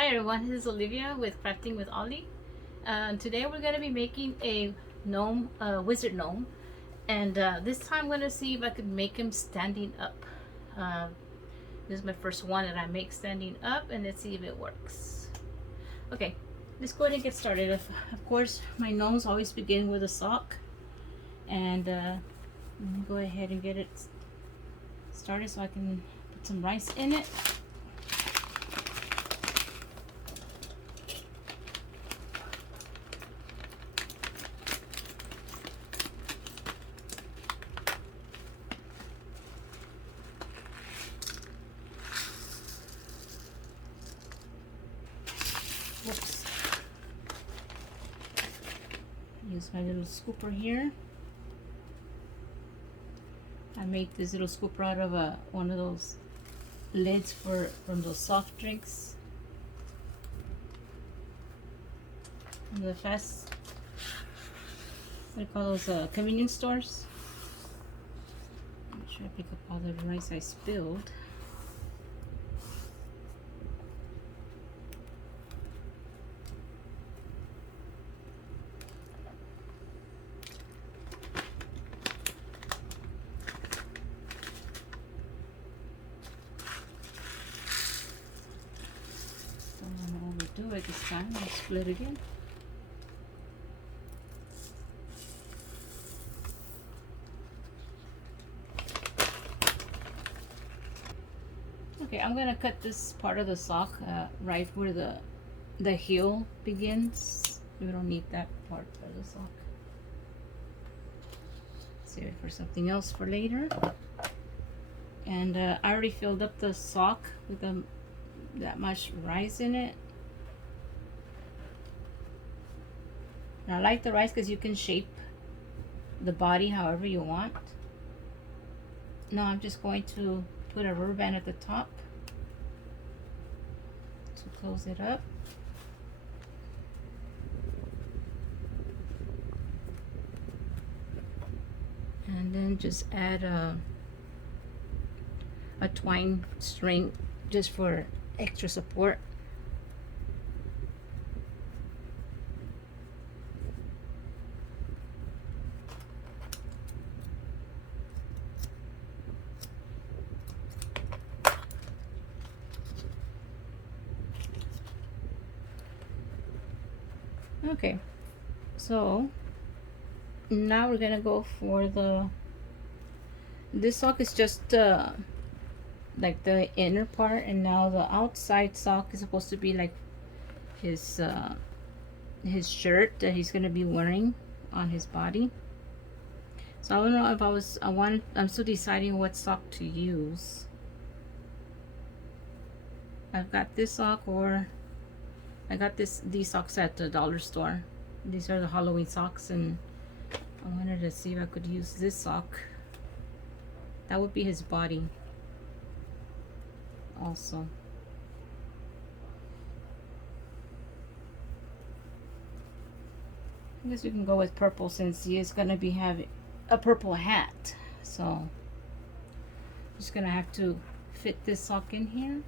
Hi everyone, this is Olivia with Crafting with Ollie. Today we're going to be making a gnome, wizard gnome, and this time I'm going to see if I could make him standing up. Uh, this is my first one that I make standing up, and let's see if it works. Okay, let's go ahead and get started. Of course, my gnomes always begin with a sock, and let me go ahead and get it started so I can put some rice in it. Whoops. Use my little scooper here. I made this little scooper out of one of those lids from those soft drinks. And the fast, what do you call those, convenience stores. Make sure I pick up all the rice I spilled. Do it this time. I'll split again. Okay, I'm gonna cut this part of the sock right where the heel begins. We don't need that part of the sock. Save it for something else for later. And I already filled up the sock with that much rice in it. And I like the rice because you can shape the body however you want. Now I'm just going to put a rubber band at the top to close it up. And then just add a twine string just for extra support. Okay, so now we're gonna go for this sock is just like the inner part, and now the outside sock is supposed to be like his shirt that he's gonna be wearing on his body. So I don't know if I'm still deciding what sock to use. I've got this sock, or I got these socks at the dollar store. These are the Halloween socks, and I wanted to see if I could use this sock. That would be his body also. I guess we can go with purple since he is gonna be having a purple hat. So I'm just gonna have to fit this sock in here.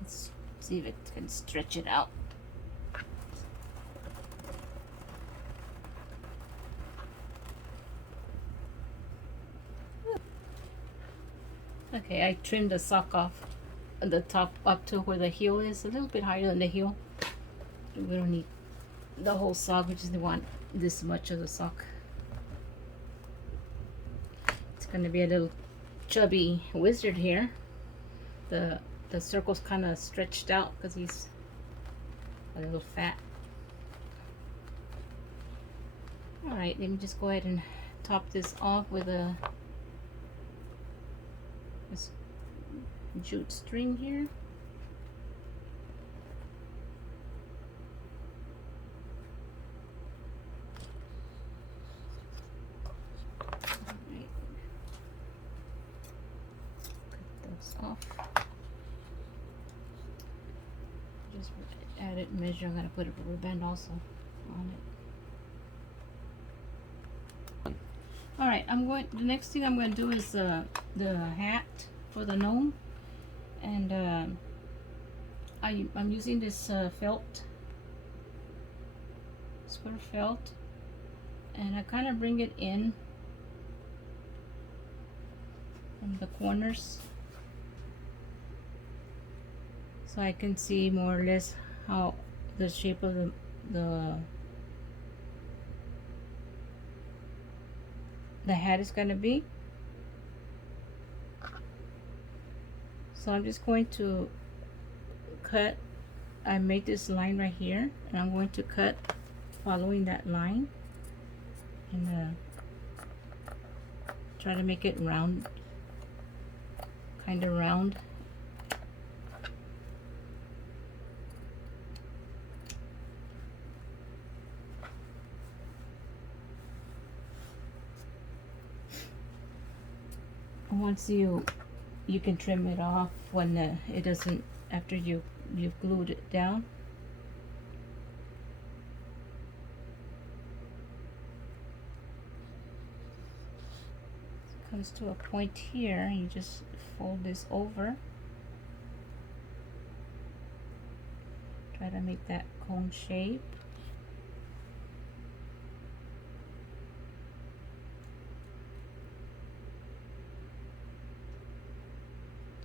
Let's see if it can stretch it out. Okay, I trimmed the sock off the top up to where the heel is, a little bit higher than the heel. We don't need the whole sock, we just want this much of the sock. It's gonna be a little chubby wizard here. The circle's kind of stretched out because he's a little fat. Alright, let me just go ahead and top this off with this jute string here. Right. Cut those off. Just add it and measure. I'm going to put a rubber band also on it. All right, the next thing I'm going to do is the hat. for the gnome. And I'm using this felt, square felt, and I kind of bring it in from the corners so I can see more or less how the shape of the hat is going to be. So I'm just going to cut. I made this line right here, and I'm going to cut following that line, and try to make it round, kind of round. Once you can trim it off when it doesn't, after you've glued it down. It comes to a point here, you just fold this over. Try to make that cone shape.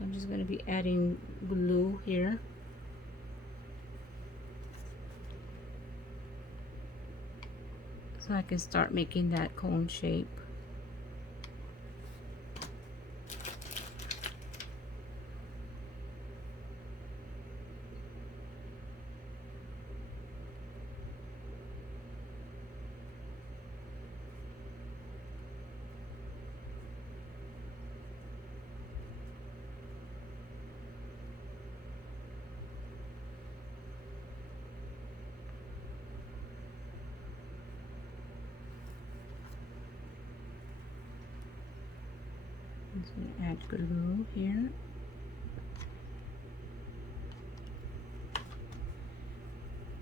I'm just going to be adding glue here. So I can start making that cone shape. So add glue here.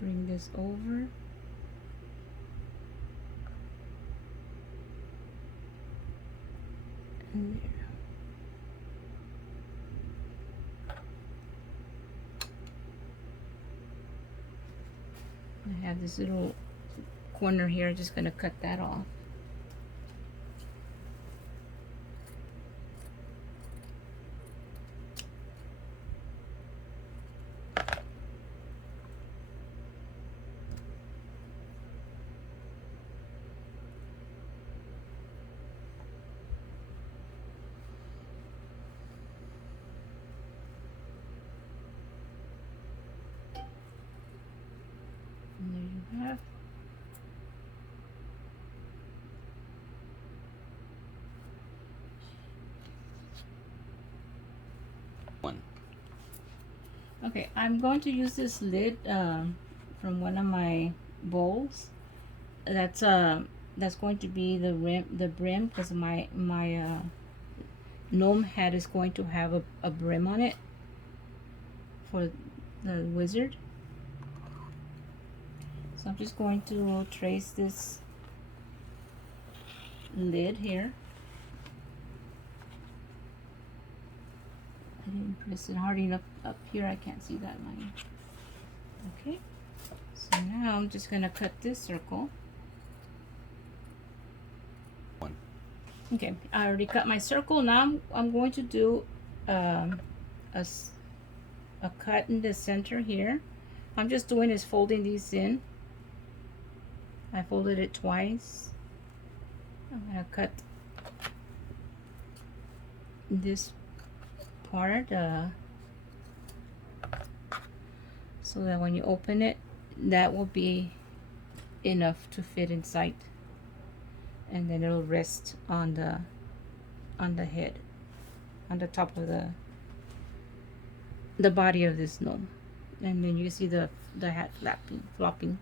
Bring this over. And there. I have this little corner here, I'm just going to cut that off. And there you have. One. Okay, I'm going to use this lid from one of my bowls. That's going to be the brim, because my gnome hat is going to have a brim on it for the wizard. So I'm just going to trace this lid here. I didn't press it hard enough up here, I can't see that line. Okay, so now I'm just gonna cut this circle. One. Okay, I already cut my circle. Now I'm going to do a cut in the center here. I'm just doing is folding these in. I folded it twice. I'm gonna cut this part so that when you open it, that will be enough to fit inside, and then it'll rest on the head, on the top of the body of this gnome, and then you see the hat flopping.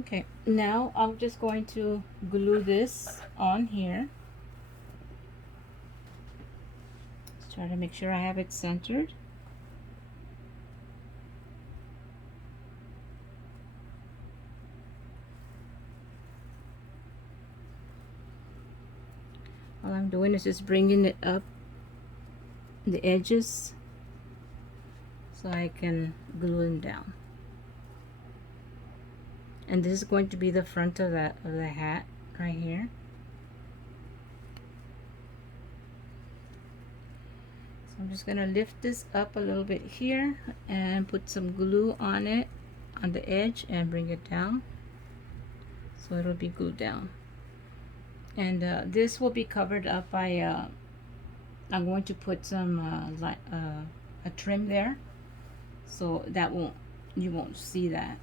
Okay, now I'm just going to glue this on here. Let's try to make sure I have it centered. All I'm doing is just bringing it up the edges so I can glue them down. And this is going to be the front of the hat right here. So I'm just gonna lift this up a little bit here and put some glue on it on the edge and bring it down so it'll be glued down. And this will be covered up by I'm going to put some a trim there, so that you won't see that.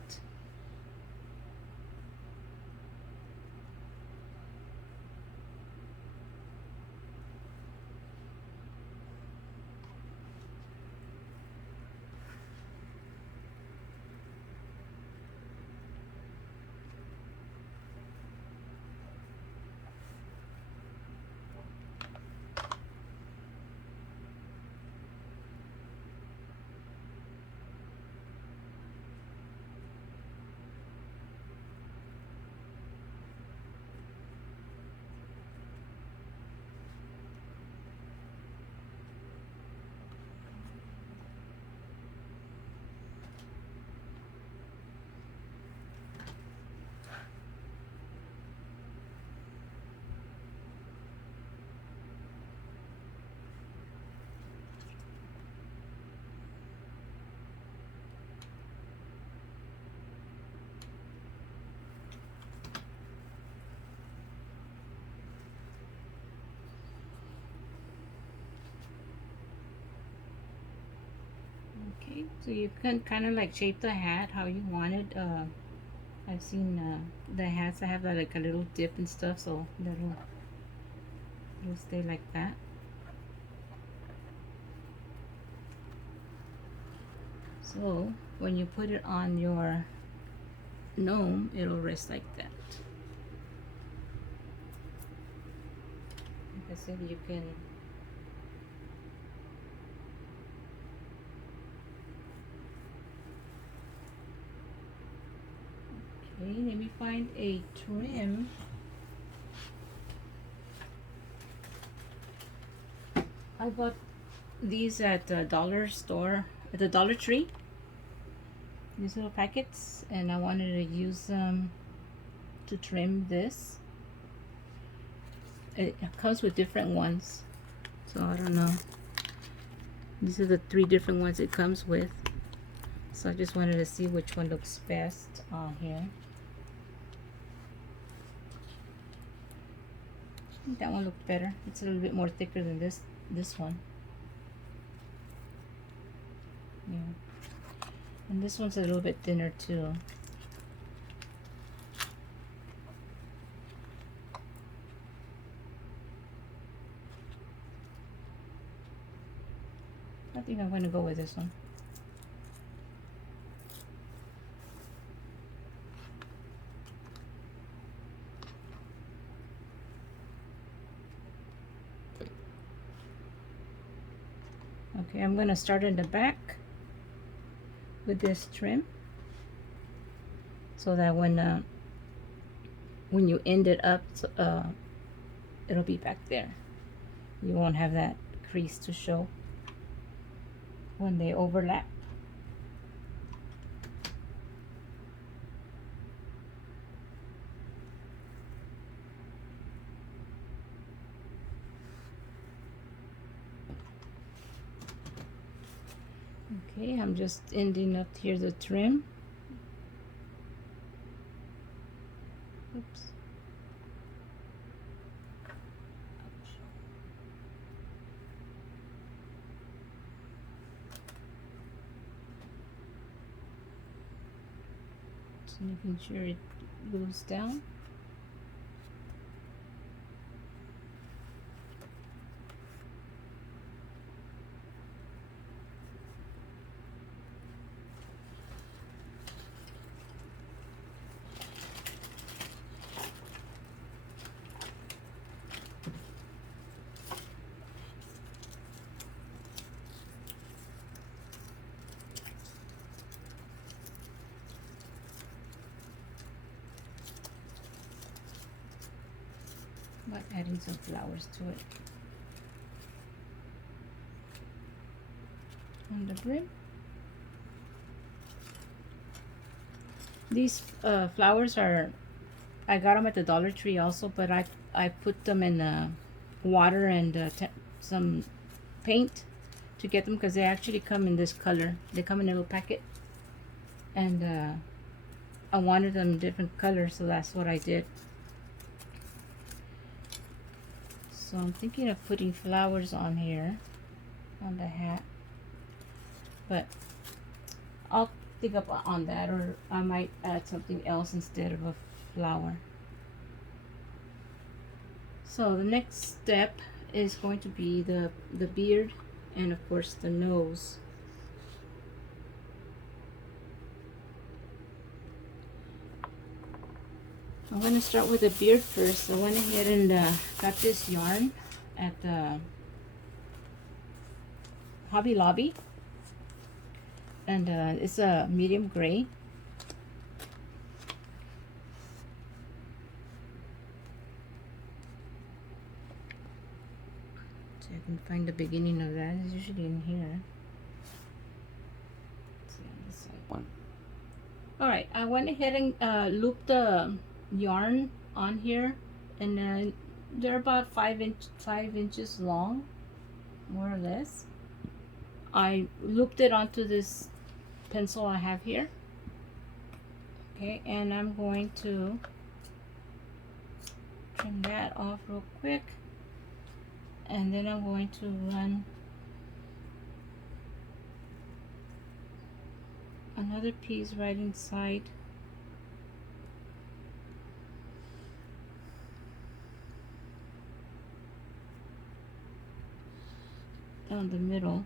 Okay, so you can kind of like shape the hat how you want it. I've seen the hats that have like a little dip and stuff, so it'll stay like that. So when you put it on your gnome, it'll rest like that. Like I said, you can okay, let me find a trim. I bought these at the dollar store, at the Dollar Tree. These little packets, and I wanted to use them to trim this. It comes with different ones, so I don't know. These are the 3 different ones it comes with. So I just wanted to see which one looks best on here. I think that one looked better. It's a little bit more thicker than this one. Yeah. And this one's a little bit thinner too. I think I'm going to go with this one. Okay, I'm going to start in the back with this trim so that when you end it up, it'll be back there. You won't have that crease to show when they overlap. Okay, I'm just ending up here the trim. Oops. Just making sure it goes down. But adding some flowers to it. on the brim. These flowers are, I got them at the Dollar Tree also, but I put them in water and some paint to get them, because they actually come in this color. They come in a little packet, and I wanted them different colors, so that's what I did. So I'm thinking of putting flowers on here, on the hat, but I'll think up on that, or I might add something else instead of a flower. So the next step is going to be the beard, and of course the nose. I'm going to start with the beard first. I went ahead and got this yarn at Hobby Lobby, and it's a medium gray. So I can find the beginning of that. It's usually in here. Let's see on this side. One. All right, I went ahead and looped the yarn on here, and then they're about 5 inches long, more or less. I looped it onto this pencil I have here. Okay, and I'm going to trim that off real quick, and then I'm going to run another piece right inside down the middle.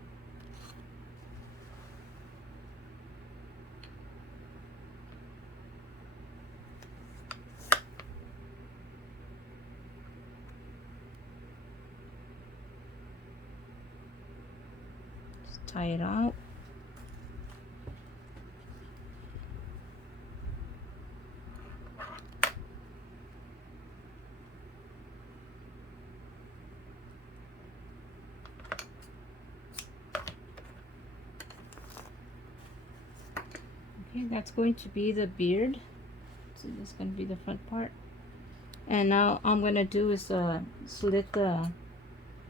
Just tie it out. Okay, that's going to be the beard. So this is going to be the front part. And now all I'm going to do is slit the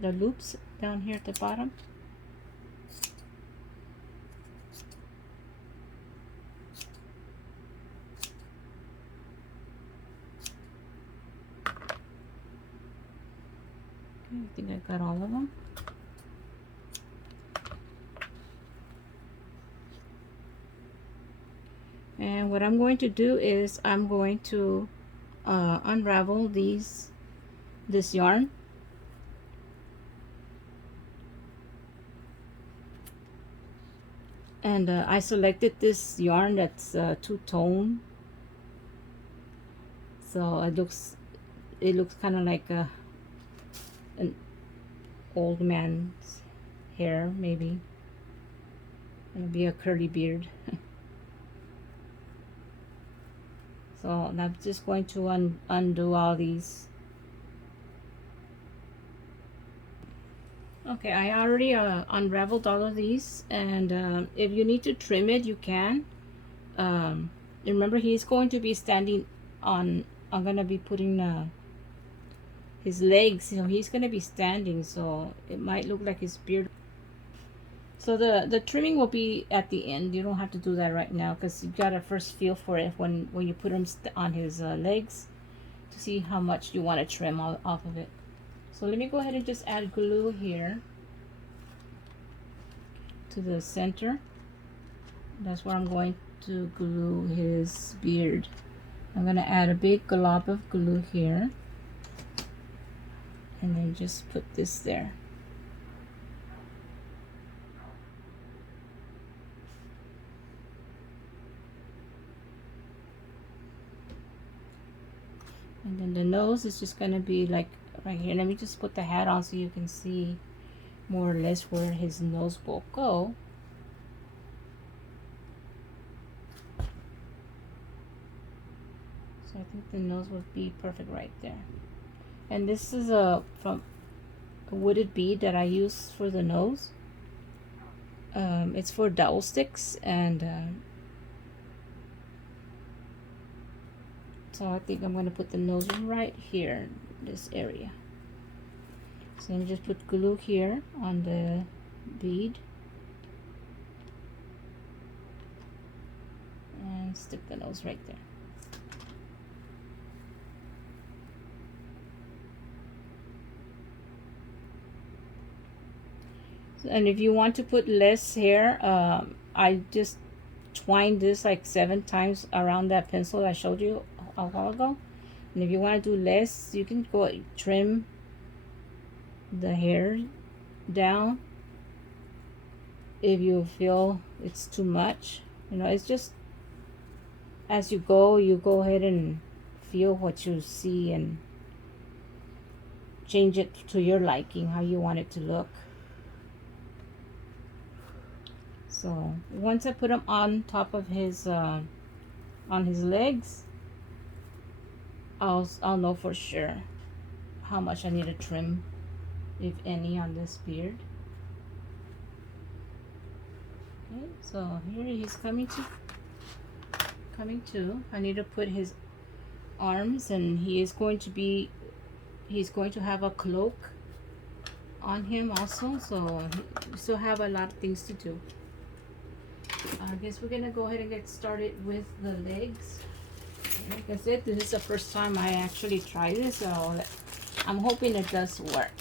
loops down here at the bottom. Okay, I think I got all of them. And what I'm going to do is I'm going to unravel this yarn, and I selected this yarn that's two-tone, so it looks kind of like an old man's hair, maybe. It'll be a curly beard. So I'm just going to undo all these. Okay, I already unraveled all of these, and if you need to trim it, you can. Remember, he's going to be standing on, I'm going to be putting his legs, so he's going to be standing, so it might look like his beard. So the trimming will be at the end. You don't have to do that right now, because you gotta first feel for it when you put him on his legs, to see how much you want to trim off of it. So let me go ahead and just add glue here to the center. That's where I'm going to glue his beard. I'm gonna add a big glob of glue here, and then just put this there. And then the nose is just gonna be like right here. Let me just put the hat on so you can see more or less where his nose will go. So I think the nose would be perfect right there. And this is from a wooded bead that I use for the nose. It's for dowel sticks, and so I think I'm going to put the nose right here, this area. So you just put glue here on the bead and stick the nose right there. And if you want to put less hair, I just twined this like 7 times around that pencil I showed you a while ago. And if you want to do less, you can go trim the hair down if you feel it's too much. You know, it's just as you go ahead and feel what you see and change it to your liking, how you want it to look. So once I put them on top of his on his legs, I'll know for sure how much I need to trim, if any, on this beard. Okay, so here he's coming to. I need to put his arms, and he's going to have a cloak on him also, so we still have a lot of things to do. I guess we're gonna go ahead and get started with the legs. Like I said, this is the first time I actually try this, so I'm hoping it does work.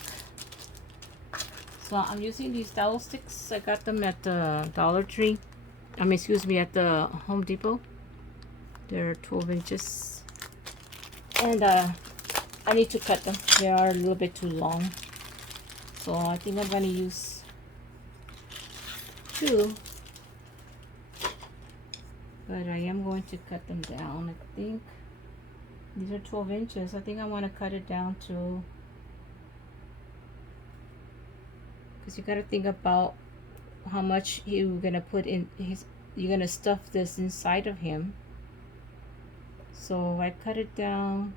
So I'm using these dowel sticks. I got them at the Dollar Tree. At the Home Depot. They're 12 inches. And I need to cut them. They are a little bit too long. So I think I'm gonna use 2. But I am going to cut them down. I think these are 12 inches. I think I want to cut it down to, because you got to think about how much you're going to put in you're going to stuff this inside of him. So I cut it down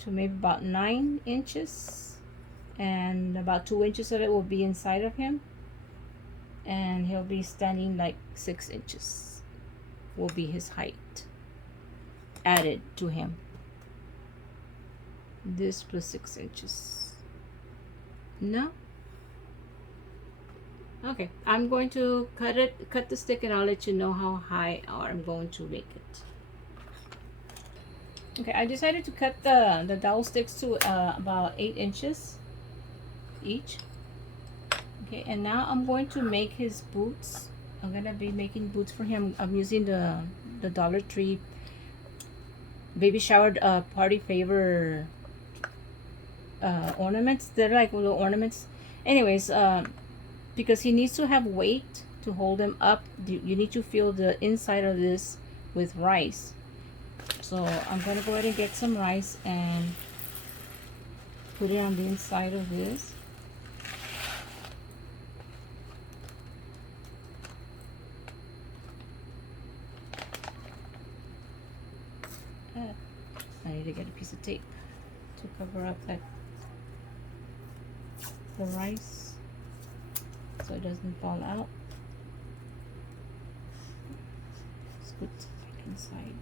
to maybe about 9 inches, and about 2 inches of it will be inside of him. And he'll be standing like 6 inches will be his height added to him. This plus 6 inches. No? Okay, I'm going to cut the stick, and I'll let you know how high I'm going to make it. Okay, I decided to cut the dowel sticks to about 8 inches each. Okay, and now I'm going to make his boots. I'm gonna be making boots for him. I'm using the Dollar Tree baby shower party favor ornaments. They're like little ornaments. Anyways, because he needs to have weight to hold him up, you need to fill the inside of this with rice. So I'm gonna go ahead and get some rice and put it on the inside of this. I need to get a piece of tape to cover up the rice so it doesn't fall out. It's good to back inside.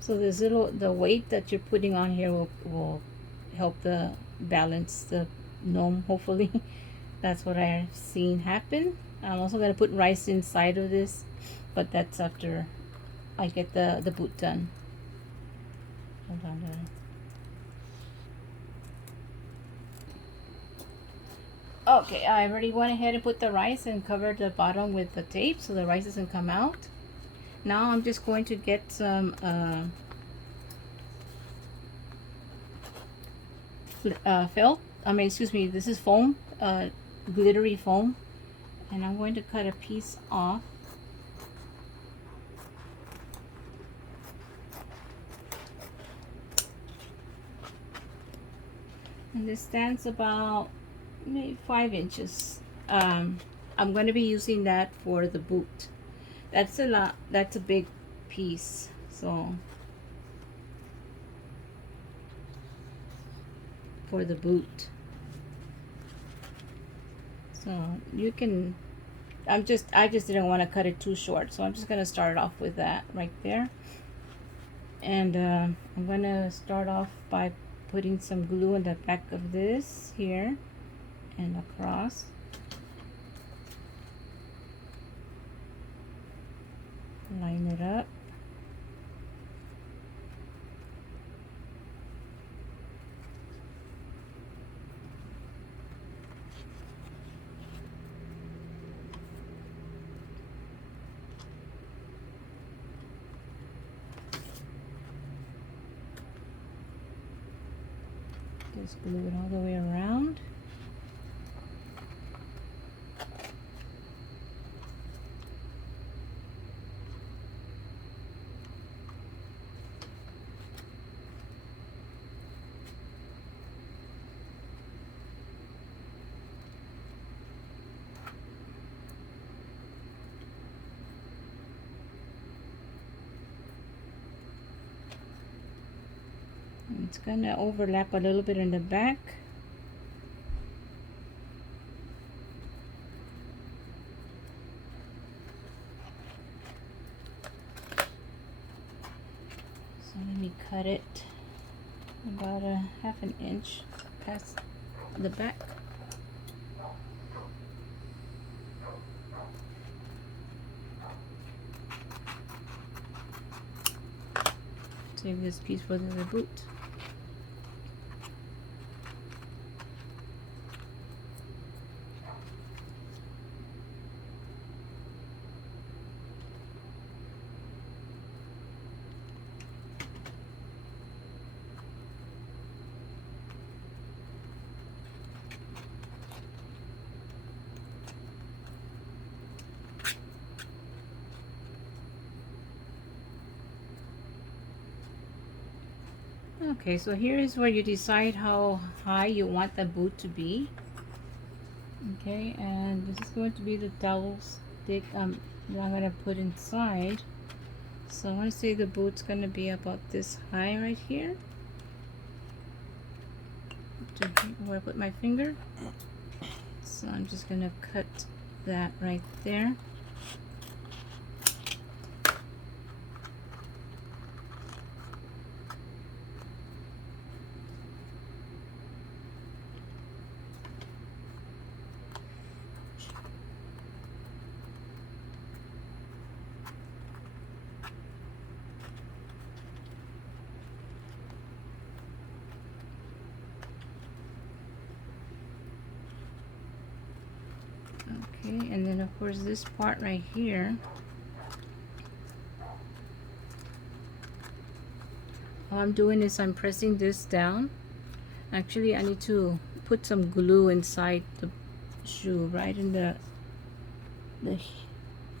So the weight that you're putting on here will help balance the gnome, hopefully. That's what I've seen happen. I'm also going to put rice inside of this, but that's after I get the boot done. Hold on there. Okay, I already went ahead and put the rice and covered the bottom with the tape so the rice doesn't come out. Now I'm just going to get some felt. This is foam, glittery foam. And I'm going to cut a piece off. And this stands about maybe 5 inches. I'm going to be using that for the boot. That's a lot. That's a big piece. So for the boot. So you can, I just didn't want to cut it too short, so I'm just gonna start off with that right there. And I'm gonna start off by putting some glue in the back of this here and across. Line it up. Just glue it all the way around. It's gonna overlap a little bit in the back. So let me cut it about a ½ inch past the back. Save this piece for the boot. Okay, so here is where you decide how high you want the boot to be. Okay, and this is going to be the dowel stick that I'm going to put inside. So I want to say the boot's going to be about this high right here. Where I put my finger. So I'm just going to cut that right there. Okay, and then of course this part right here, all I'm doing is I'm pressing this down. Actually, I need to put some glue inside the shoe, right in the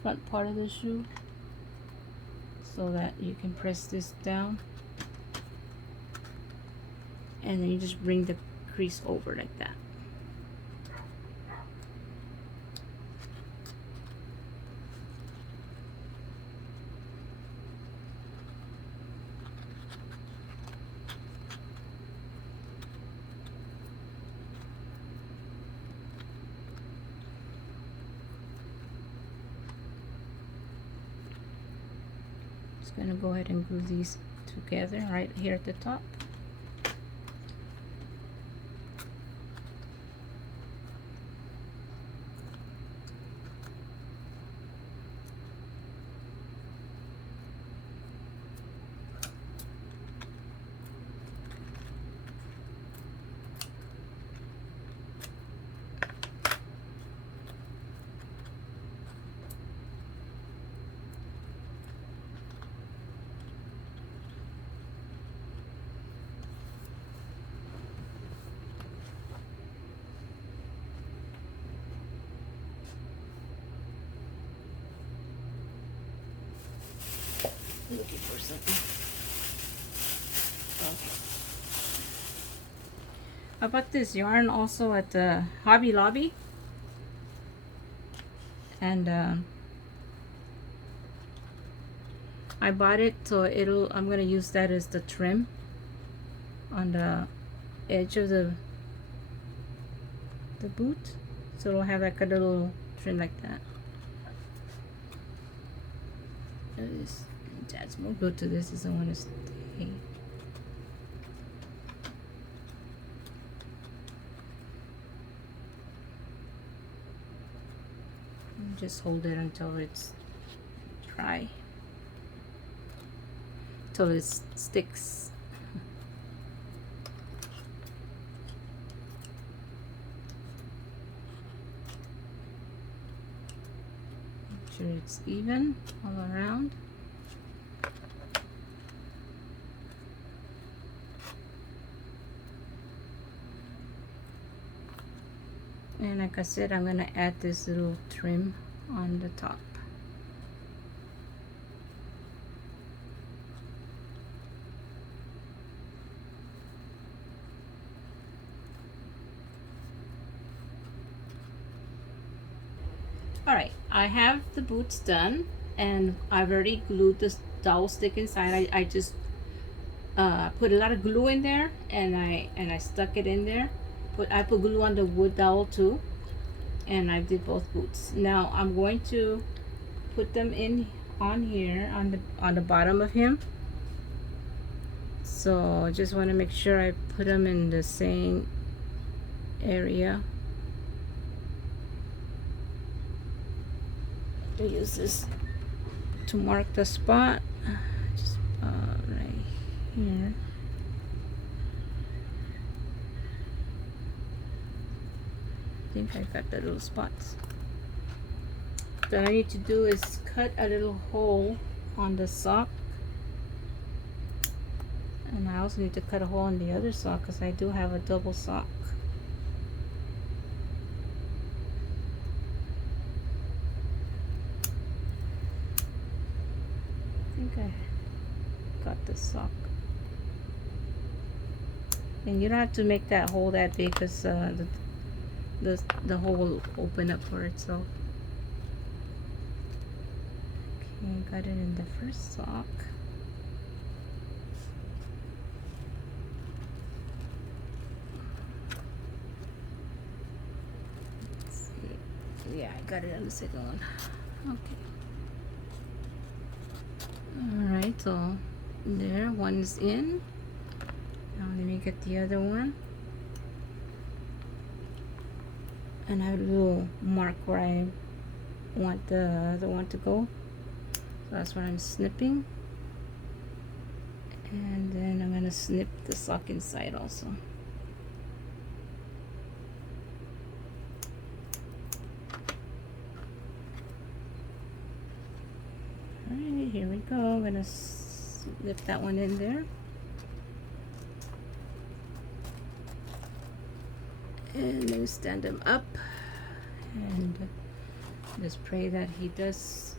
front part of the shoe, so that you can press this down, and then you just bring the crease over like that. Just gonna go ahead and glue these together right here at the top. something. Okay. I bought this yarn also at the Hobby Lobby, and I bought it so I'm gonna use that as the trim on the edge of the boot, so it'll have like a little trim like that. This adds more good to this. Doesn't want to stay. Just hold it until it's dry, till it sticks. Make sure it's even all around. And like I said, I'm gonna add this little trim on the top. Alright, I have the boots done, and I've already glued this dowel stick inside. I just put a lot of glue in there, and I stuck it in there. I put glue on the wood dowel too, and I did both boots. Now I'm going to put them in on here on the bottom of him. So I just want to make sure I put them in the same area. I use this to mark the spot. Just right here. I think I got the little spots. What I need to do is cut a little hole on the sock, and I also need to cut a hole in the other sock because I do have a double sock. I think I got the sock. And you don't have to make that hole that big because the hole will open up for itself. Okay, got it in the first sock. Let's see. Yeah, I got it on the second one. Okay. Alright, so there, one is in. Now let me get the other one. And I have a little mark where I want the other one to go. So that's what I'm snipping. And then I'm going to snip the sock inside also. Alright, here we go. I'm going to slip that one in there. And then stand him up. And just pray that he does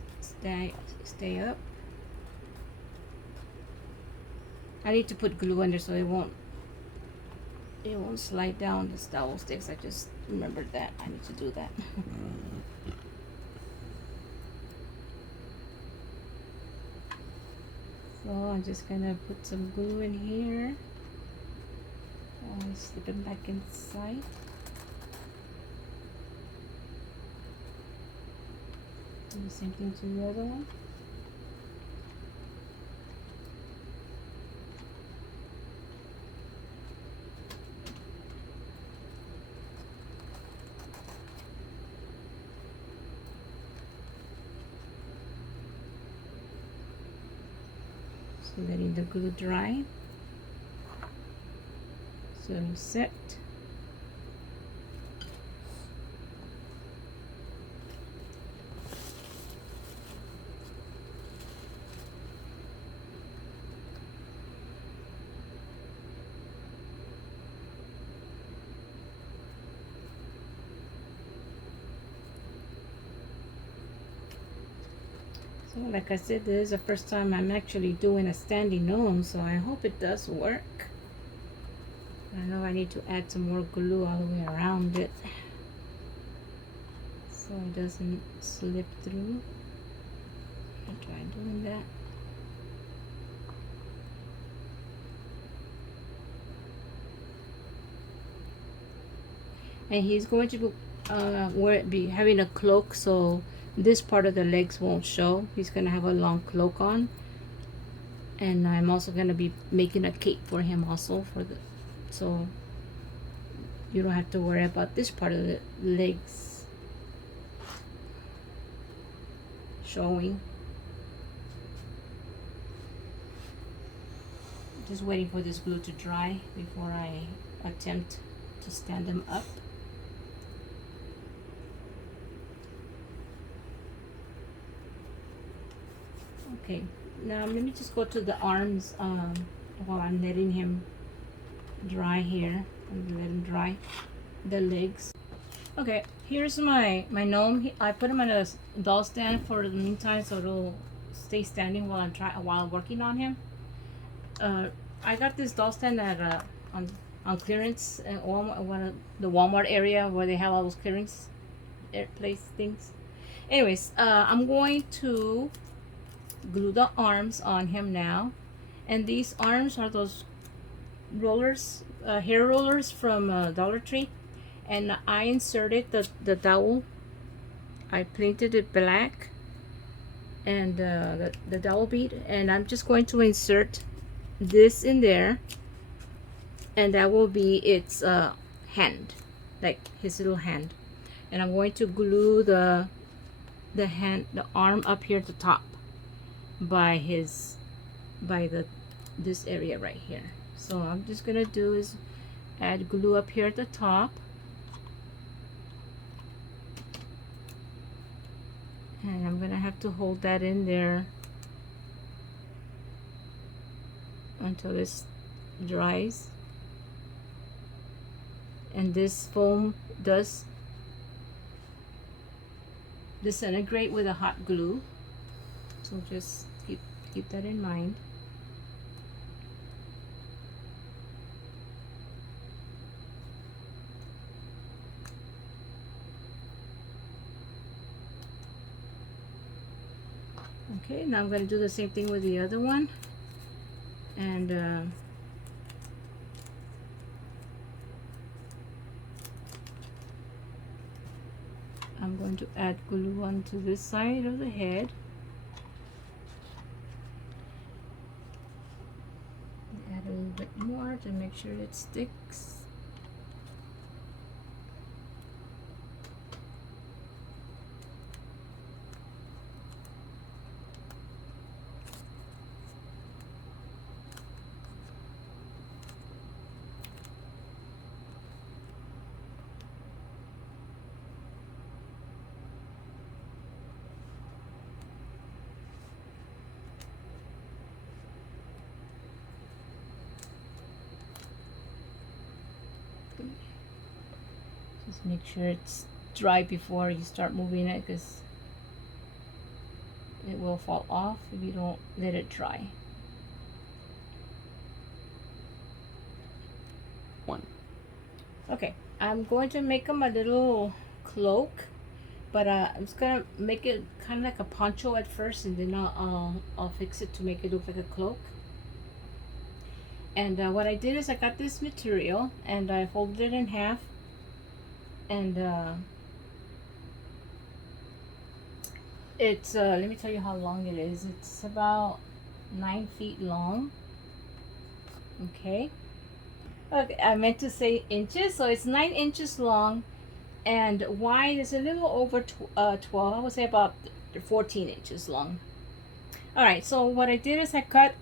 stay up. I need to put glue under so it won't slide down the dowel sticks. I just remembered that I need to do that. So I'm just gonna put some glue in here and slip it back inside. Do the same thing to the other one. So letting the glue dry. So set. So like I said, this is the first time I'm actually doing a standing gnome, so I hope it does work. I know I need to add some more glue all the way around it so it doesn't slip through. I'll try doing that. And he's going to be having a cloak, so this part of the legs won't show. He's gonna have a long cloak on, and I'm also gonna be making a cape for him also so you don't have to worry about this part of the legs showing. Just waiting for this glue to dry before I attempt to stand them up. Okay, now let me just go to the arms while I'm letting him dry here. I'm gonna let him dry the legs. Okay, here's my gnome. I put him on a doll stand for the meantime, so it'll stay standing while I'm working on him. I got this doll stand at on clearance at Walmart, one of the Walmart area where they have all those clearance place things. Anyways, I'm going to glue the arms on him now, and these arms are those rollers, hair rollers from Dollar Tree, and I inserted the dowel. I painted it black, and the dowel bead, and I'm just going to insert this in there, and that will be its hand, like his little hand. And I'm going to glue the arm up here at the top by this area right here. So I'm just gonna do is add glue up here at the top, and I'm gonna have to hold that in there until this dries. And this foam does disintegrate with a hot glue, so just keep that in mind. Okay, now I'm going to do the same thing with the other one, and I'm going to add glue onto this side of the head. Add a little bit more to make sure it sticks. Just make sure it's dry before you start moving it, because it will fall off if you don't let it dry. One. Okay, I'm going to make him a little cloak, but I'm just gonna make it kind of like a poncho at first, and then I'll fix it to make it look like a cloak. And what I did is I got this material and I folded it in half, and it's let me tell you how long it is. It's about 9 feet long. Okay, I meant to say inches, so it's 9 inches long, and wide is a little over 12. I would say about 14 inches long. All right, so what I did is I cut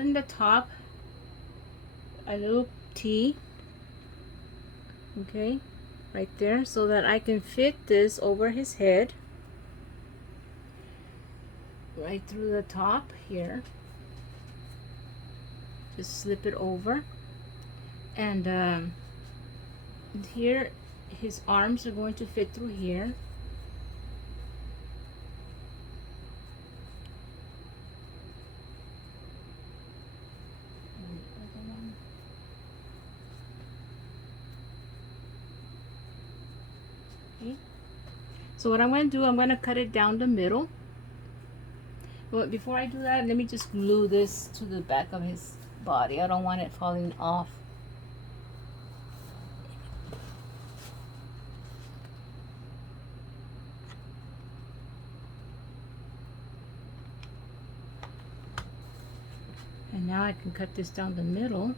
in the top a little T, okay, right there, so that I can fit this over his head right through the top here. Just slip it over, and here his arms are going to fit through here. So what I'm going to do, I'm going to cut it down the middle. But before I do that, let me just glue this to the back of his body. I don't want it falling off. And now I can cut this down the middle.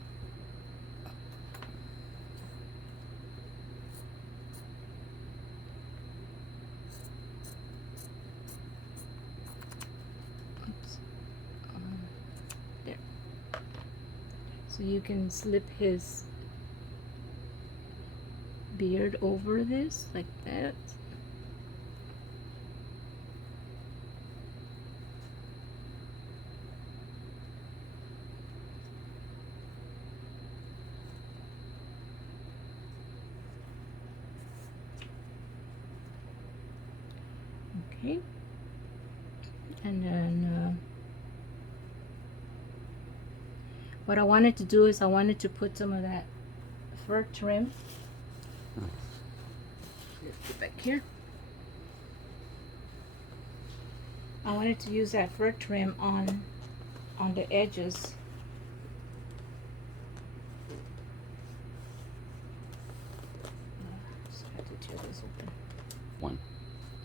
There. So you can slip his beard over this like that. Okay, and then what I wanted to do is I wanted to put some of that fur trim. Get back here. I wanted to use that fur trim on the edges. Just have to tear this open. One.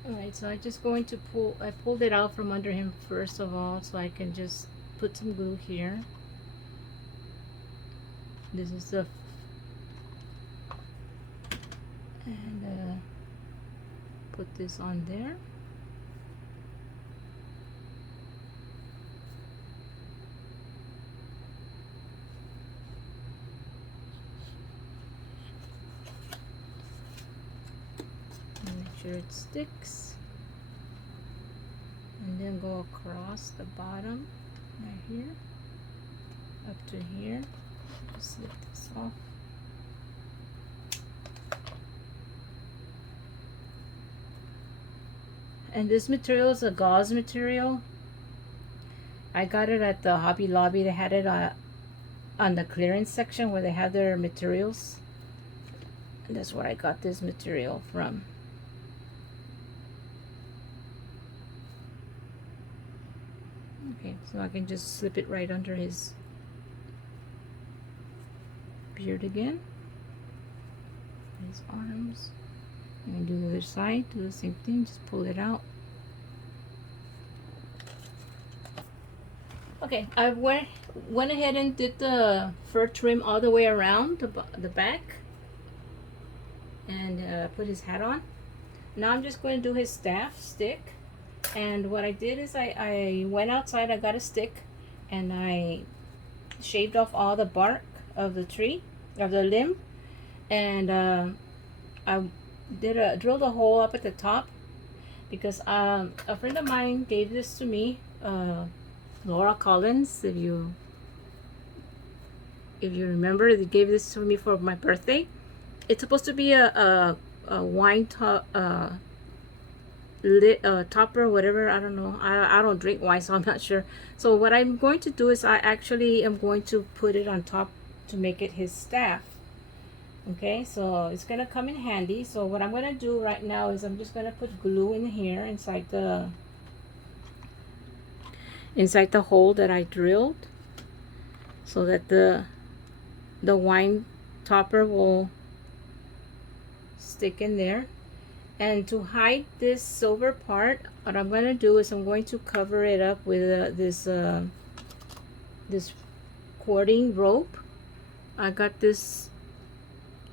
Alright, so I'm just going to I pulled it out from under him first of all, so I can just put some glue here. This is the, and put this on there. Make sure it sticks, and then go across the bottom right here up to here. Just slip this off. And this material is a gauze material. I got it at the Hobby Lobby. They had it on the clearance section where they have their materials, and that's where I got this material from. Okay, so I can just slip it right under his beard again, his arms, and do the other side, do the same thing, just pull it out. Okay, I went ahead and did the fur trim all the way around the back, and put his hat on. Now I'm just going to do his staff stick. And what I did is I went outside, I got a stick, and I shaved off all the bark of the tree, of the limb, and I drilled a hole up at the top because a friend of mine gave this to me, Laura Collins, if you remember, they gave this to me for my birthday. It's supposed to be a wine topper, whatever. I don't know. I don't drink wine, so I'm not sure. So what I'm going to do is I actually am going to put it on top to make it his staff. Okay, so it's gonna come in handy. So what I'm gonna do right now is I'm just gonna put glue in here inside the hole that I drilled, so that the wine topper will stick in there. And to hide this silver part, what I'm going to do is I'm going to cover it up with this cording rope. I got this,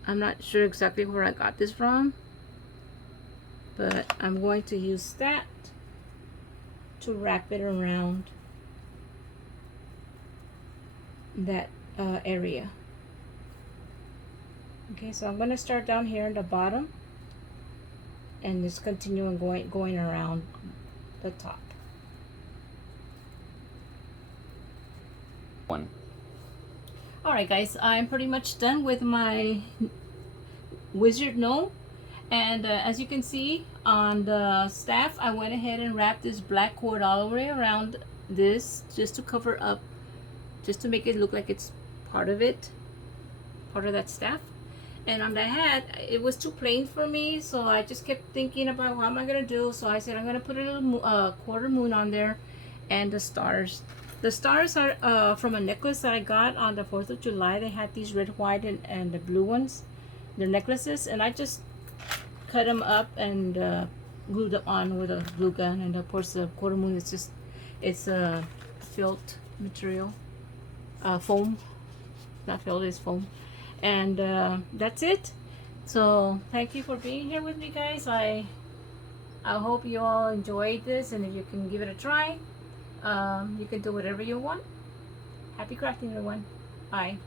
I'm not sure exactly where I got this from, but I'm going to use that to wrap it around that area. Okay, so I'm going to start down here in the bottom and just continue and going around the top. One. Alright guys, I'm pretty much done with my wizard gnome, and as you can see on the staff, I went ahead and wrapped this black cord all the way around this, just to cover up, just to make it look like it's part of that staff. And on the hat, it was too plain for me, so I just kept thinking about what am I gonna do. So I said I'm gonna put a little quarter moon on there, and the stars. The stars are from a necklace that I got on the 4th of July. They had these red, white, and the blue ones. They're necklaces, and I just cut them up and glued them on with a glue gun. And of course, the quarter moon is just it's a felt material, foam. Not felt, it's foam. And that's it. So thank you for being here with me, guys. I hope you all enjoyed this, and if you can give it a try, you can do whatever you want. Happy crafting, everyone. Bye.